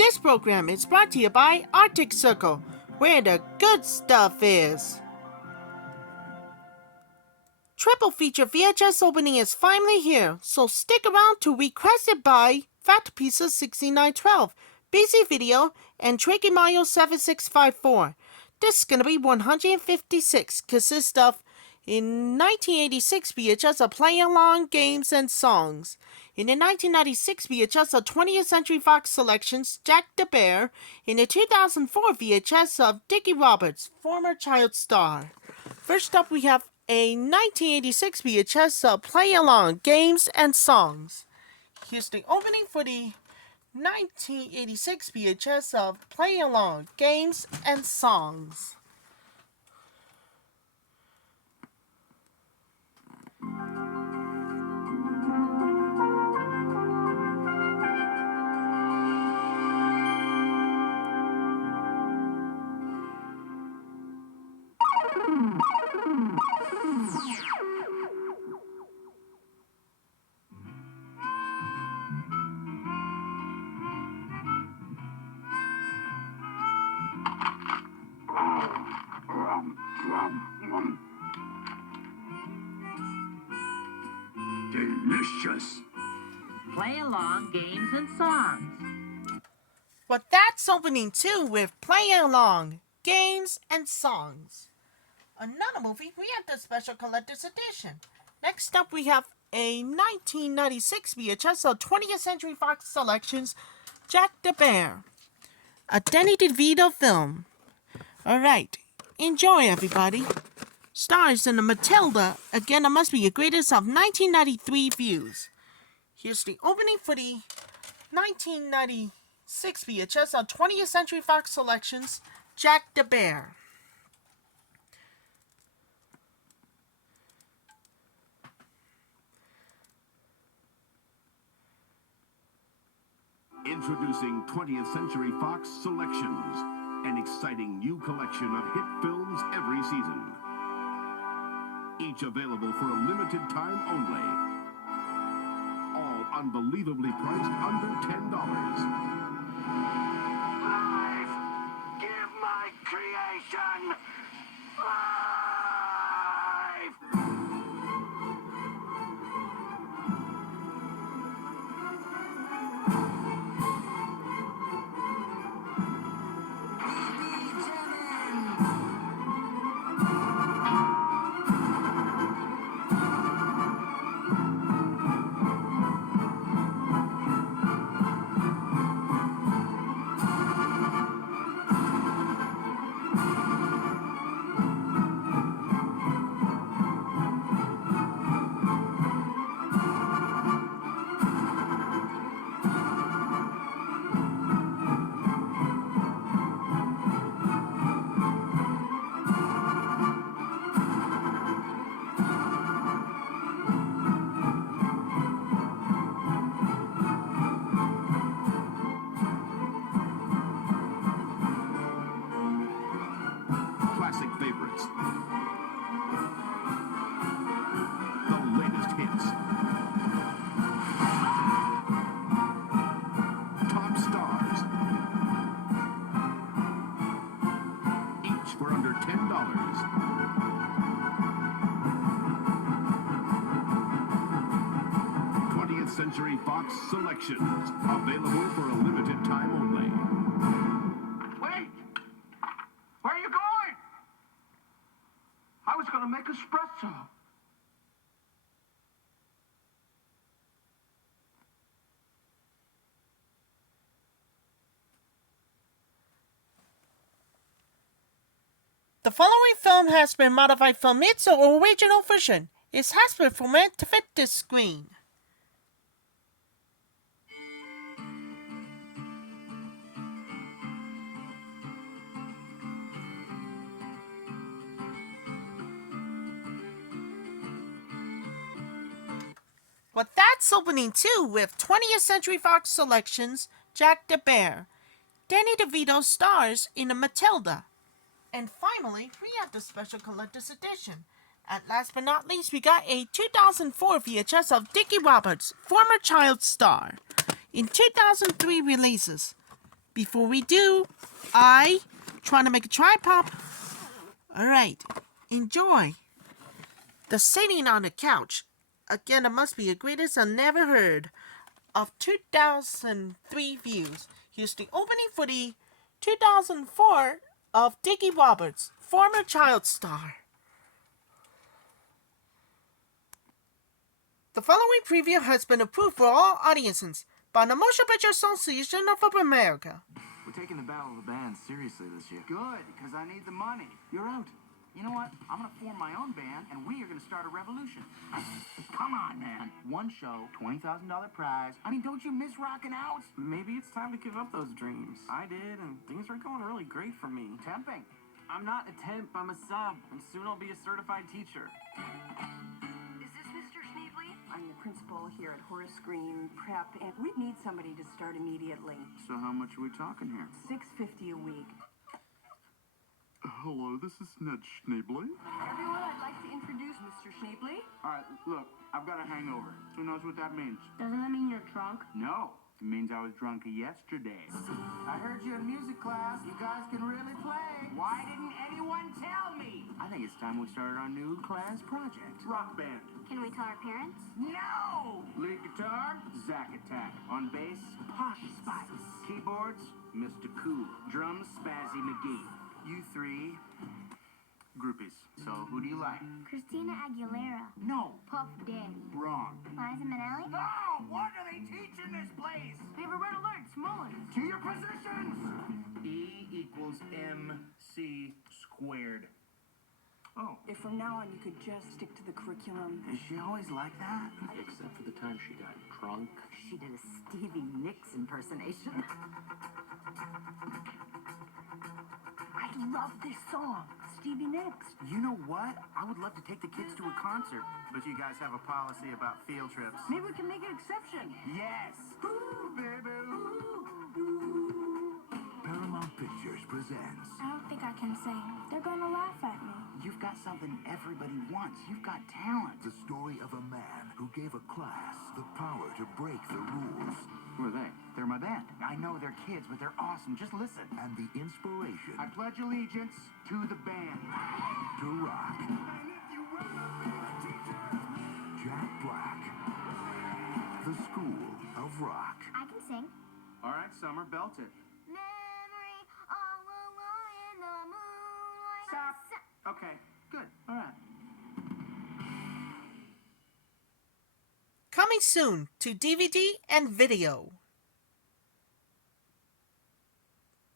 This program is brought to you by Arctic Circle, where the good stuff is. Triple feature VHS opening is finally here, so stick around to Requested by Fat Pieces 6912, B.C.Video, and Tricky Mario 7654. This is going to be 156, consists of in 1986 VHS of Play Along Games and Songs. In the 1996 VHS of 20th Century Fox Selections, Jack the Bear. In the 2004 VHS of Dickie Roberts, former child star. First up we have a 1986 VHS of Play Along Games and Songs. Here's the opening for the 1986 VHS of Play Along Games and Songs. Delicious. Play Along Games and Songs. Well, that's opening too with Play Along Games and Songs. Another movie, we have the Special Collector's Edition. Next up, we have a 1996 VHS of 20th Century Fox Selections, Jack the Bear. A Danny DeVito film. Alright, enjoy everybody. Stars in the Matilda, again it must be your greatest of 1993 views. Here's the opening for the 1996 VHS on 20th Century Fox Selections, Jack the Bear. Introducing 20th Century Fox Selections, an exciting new collection of hit films every season. Each available for a limited time only. All unbelievably priced under $10. Life! Give my creation life! Classic favorites. The latest hits. Top stars. Each for under $10. 20th Century Fox Selections. Available for a limited time only. Wait! Where are you going? I was going to make espresso. The following film has been modified from its original version. It has been formatted to fit this screen. Well, that's opening too with 20th Century Fox Selections, Jack the Bear. Danny DeVito stars in the Matilda. And finally, we have the Special Collector's Edition. At last but not least, we got a 2004 VHS of Dickie Roberts, former child star. In 2003 releases, Before we do, I trying to make a tripod. Alright, enjoy. The sitting on the couch. Again, it must be the greatest I've never heard. Of 2003 views. Here's the opening for the 2004 of Dickie Roberts, former child star. The following preview has been approved for all audiences by the Motion Picture Association of America. We're taking the Battle of the Bands seriously this year. Good, because I need the money. You're out. You know what? I'm going to form my own band, and we are going to start a revolution. Come on, man. One show, $20,000 prize. I mean, don't you miss rocking out? Maybe it's time to give up those dreams. I did, and things are going really great for me. Temping. I'm not a temp, I'm a sub, and soon I'll be a certified teacher. Is this Mr. Schneebly? I'm the principal here at Horace Green Prep, and we need somebody to start immediately. So how much are we talking here? $6.50 a week. Hello, this is Ned Schneebly. Everyone, I'd like to introduce Mr. Schneebly. All right, look, I've got a hangover. Who knows what that means? Doesn't that mean you're drunk? No, it means I was drunk yesterday. I heard you in music class. You guys can really play. Why didn't anyone tell me? I think it's time we started our new class project. Rock band. Can we tell our parents? No! Lead guitar, Zack Attack. On bass, Posh Spice. Keyboards, Mr. Cool. Drums, Spazzy McGee. You three, groupies. So who do you like? Christina Aguilera, No, Puff Daddy, wrong. Liza Minnelli. No! What do they teach in this place? We have a red alert, Smullins. To your positions! E equals MC squared. Oh, If from now on you could just stick to the curriculum. is she always like that? Except for the time she got drunk. She did a Stevie Nicks impersonation. I love this song, Stevie Nicks. You know what? I would love to take the kids to a concert, but you guys have a policy about field trips. Maybe we can make an exception. Yes! Ooh, baby, Paramount Pictures presents I don't think I can sing. They're gonna laugh at me. You've got something everybody wants. You've got talent. the story of a man who gave a class the power to break the rules Who are they? They're my band. I know they're kids, but they're awesome. Just listen. and the inspiration I pledge allegiance to the band. to rock. Jack Black, the School of Rock. I can sing. All right, Summer, belt it. Memory all alone in the moonlight. Stop. Okay, good. All right. Coming soon to DVD and video.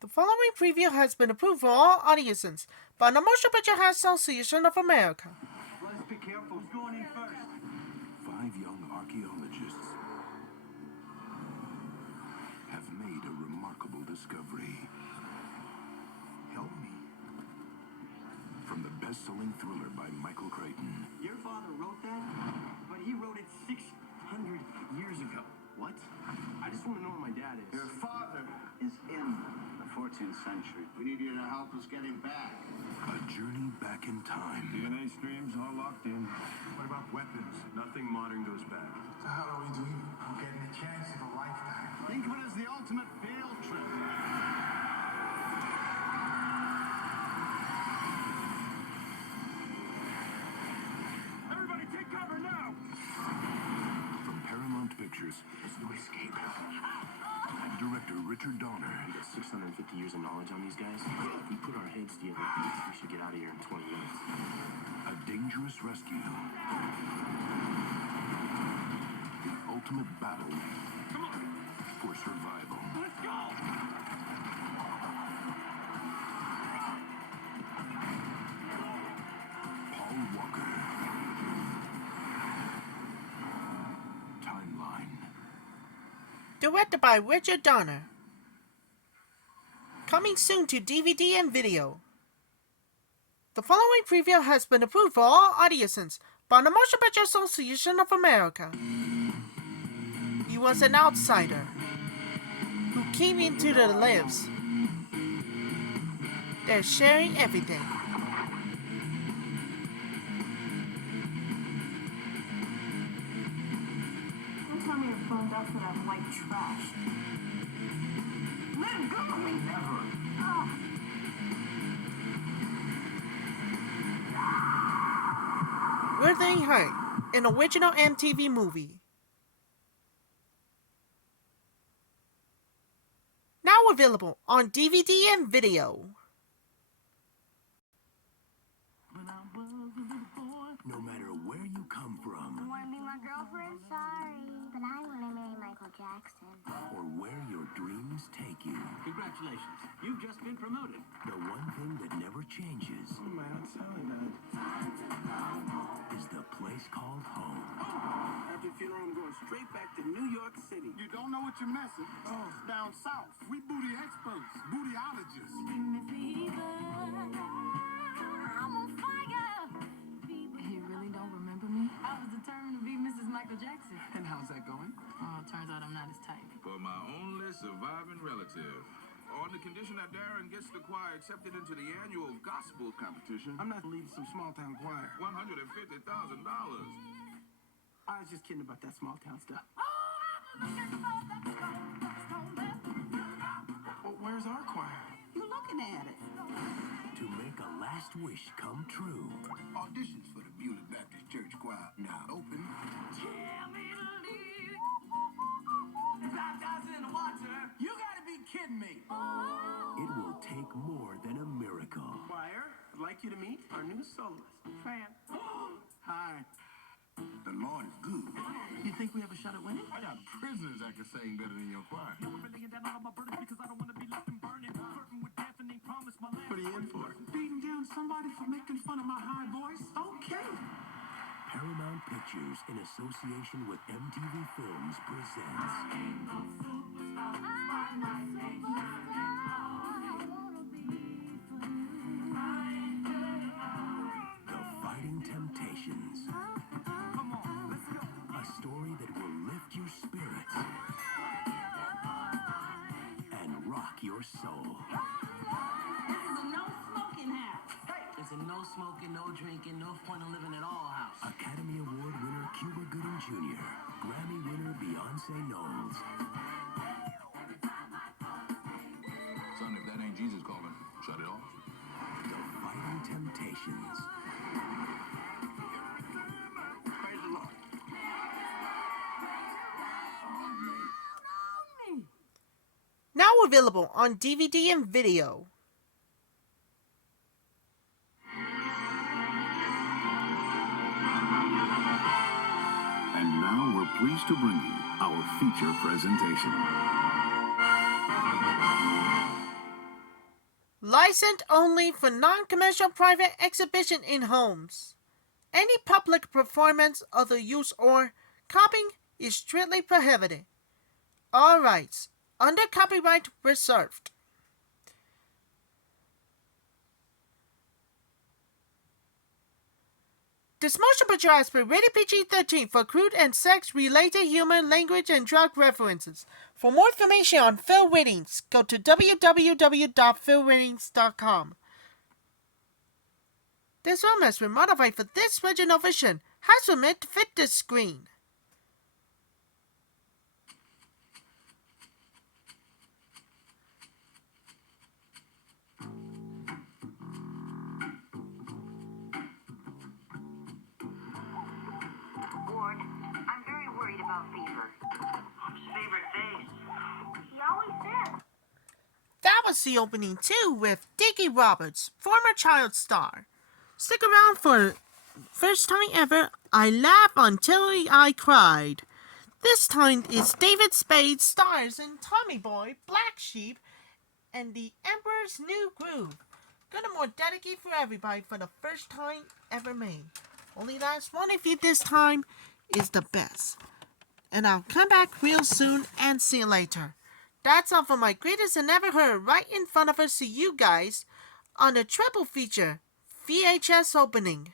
The following preview has been approved for all audiences by the Motion Picture Association of America. Let's be careful. Who's going in first? 5 young archaeologists have made a remarkable discovery. Help me. From the best-selling thriller by Michael Crichton. Your father wrote that? But he wrote it 600 years ago. What? I just want to know where my dad is. Your father is in the 14th century. We need you to help us get him back. A journey back in time. DNA streams all locked in. What about weapons? Nothing modern goes back. So how do we do it? I'm getting a chance of a lifetime. Think of it as the ultimate field trip. Everybody take cover now! From Paramount Pictures, There's no escape. director Richard Donner. We got 650 years of knowledge on these guys. If we put our heads together, we should get out of here in 20 minutes. A dangerous rescue. The ultimate battle for survival. Let's go! Paul Walker. Timeline. Directed by Richard Donner. Coming soon to DVD and video. The following preview has been approved for all audiences by the Motion Picture Association of America. He was an outsider who came into the lives. They're sharing everything. Don't tell me you're phoned up for that white trash. Let him go! Playing Hurt, an original MTV movie. Now available on DVD and video. No matter where you come from, Want to be my girlfriend? Sorry, but I want to marry Michael Jackson. or where your dreams take you, Congratulations. You've just been promoted. the one thing that never changes Oh, my Aunt Sally died. is the place called home. After the funeral, I'm going straight back to New York City. You don't know what you're missing. Oh, it's down south. We booty experts, bootyologists. You really don't remember me? I was determined to be Mrs. Michael Jackson. And how's that going? Oh, turns out I'm not his type. For my only surviving relative. On the condition that Darren gets the choir accepted into the annual gospel competition. I'm not leading some small town choir. $150,000. I was just kidding about that small town stuff. Well, where's our choir? You looking at it? To make a last wish come true, Auditions for the Beulah Baptist Church Choir now open. You gotta be kidding me. it will take more than a miracle. Choir, I'd like you to meet our new soloist, Fran. Hi. The Lord is good. You think we have a shot at winning? I got prisoners that can sing better than your choir. What are you in for? Beating down somebody for making fun of my high voice? Okay. Paramount Pictures, in association with MTV Films, presents The Fighting Temptations. A story that will lift your spirits and rock your soul. This is a no smoking house. It's a no smoking, no drinking, no point in living at all house. Academy Award winner Cuba Gooding Jr., Grammy winner Beyonce Knowles, Son, if that ain't Jesus calling, shut it off. The Fighting Temptations. Praise the Lord. Now available on DVD and video. And now we're pleased to bring you our feature presentation. Licensed only for non-commercial private exhibition in homes. Any public performance, other use, or copying is strictly prohibited. All rights under copyright reserved. This motion picture has been rated PG-13 for crude and sex-related humor, language, and drug references. For more information on film ratings, go to www.filmratings.com. This film has been modified for this original version, has been made to fit this screen. Ward, I'm very worried about fever. Favorite face. He always says. That was the opening too with Dickie Roberts, former child star. Stick around for first time ever, I laughed until I cried. This time it's David Spade stars in Tommy Boy, Black Sheep, and The Emperor's New Groove. Good and more dedicated for everybody for the first time ever made. Only last one of you this time is the best. And I'll come back real soon and see you later. That's all for my greatest and ever heard right in front of us to you guys on the triple feature VHS opening.